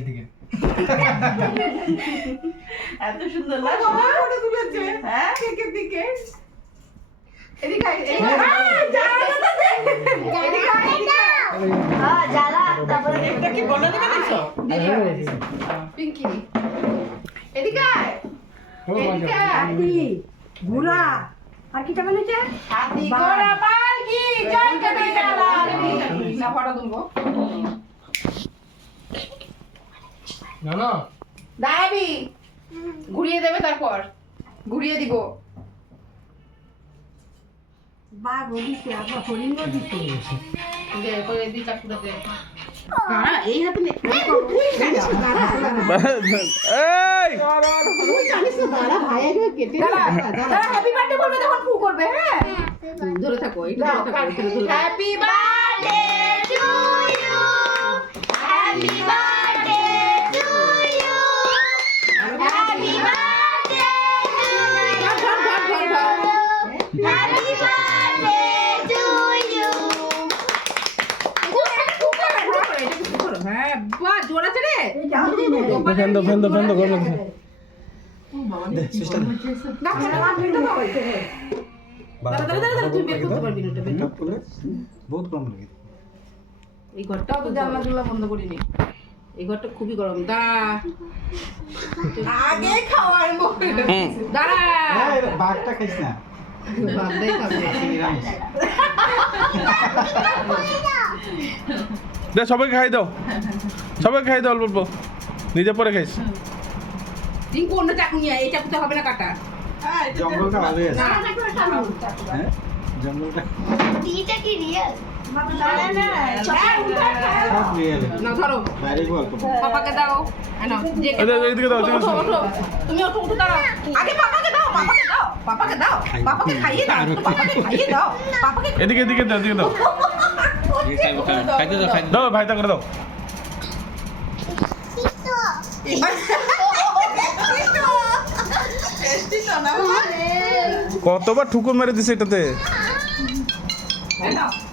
দিকে এত সুন্দর না ফটো তুলেছে হ্যাঁ কেকের দিকে এদিকে জ্বালা তারপরে একটা কি বনানি বানাইছো পিঙ্কি এদিকে এদিকে হাতি ঘোড়া আর কি চাবেন এটা হাতি ঘোড়া পালকি জয় কানাইলা না ফটো তুলবো না না দাবি ঘুরিয়ে দেবে তারপর ঘুরিয়ে দিব বা বলিছে আবার হরিণ দিতে দে করে দি চাকুটা দে এই হাতে নে এই হ্যাপি বার্থডে বলবে তখন ফু করবে হ্যাঁ ধরে থাকো এটা ধরে থাকো এটা ধরে happy birthday to you happy birthday to you happy birthday happy birthday to you হ্যাঁ বাহ জোর আছে রে ফ্যান দাও গরম লাগছে সিস্টার দাঁড়া তুই বের করতে পারবি না এটা বের কর। বহুত গরম লাগে এই ঘরটাও তো জানলা জুলা বন্ধ করিনি এই ঘরটা খুবই গরম আগে খাওয়ার মনে দাঁড়া বাঘটা খাইস না বাদাই খাবে নিরামিষ দে সবাইকে খাই দাও অল্প অল্প নিজে পরে খাইস রিঙ্কু অন্য চাকু নিয়ে আয়, এই চাকুতে হবে না কাটা জঙ্গলটা ভালোই আছে না হ্যাঁ জঙ্গলটা দিটা কি রিয়েল সব রিয়েল না ধরো বাইরে গল্প পাপাকে দাও আনো যে এদিকে দাও ওঠো তুমি ওঠো দাঁড়াও আগে পাপাকে দাও পাপাকে খাইয়ে দাও পাপাকে এদিকে দাও দাও ভাইটা করে দাও কতবার ঠুকুর মেরে দিছে এটাতে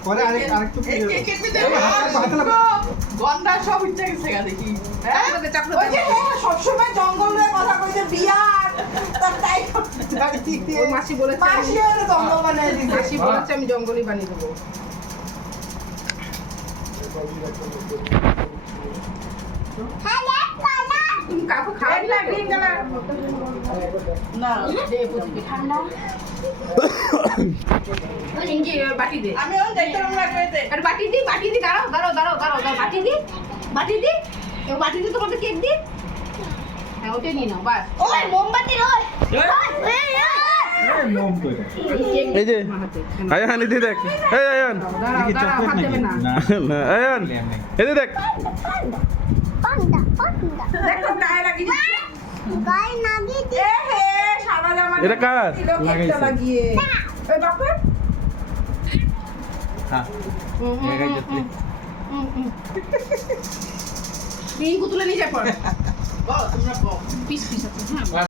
পরে আরেকটু গন্ধা সব উঠে গেছে গা দেখি চাকুতে ওই যে সবসময় জঙ্গলের কথা কইছে বিয়ার তাই ওই মাসি বলেছে মাসি হলো জঙ্গল বানাই দিছে মাসি বলেছে আমি জঙ্গলই বানিয়ে দেবো তুমি কাকু খাওয়াই না গ্রিন কালার না দে পুচকি ঠান্ডা ইঙ্গি বাটি দে আমি ওই যাইতে আমরা কইতে আর বাটি দি দাঁড়াও বাটি দি তোমাকে কেক দি হ্যাঁ ওটা নিয়ে নাও বাস ওই মোমবাতি ওই মোম করে এই যে আয়ান এদিকে দেখ এই আয়ান দাঁড়াও হাত দেবে না না আয়ান এদিকে দেখ পান্ডা দেখো গায়ে লাগি গায় নাগি এ হে সাদা জামা এটা কার লাগাইছে লাগিয়ে ওই বাপু হ্যাঁ লাগাই দিতে রিঙ্কু তুলে নিয়ে যা পর বল তোমরা বল পিস আছে হ্যাঁ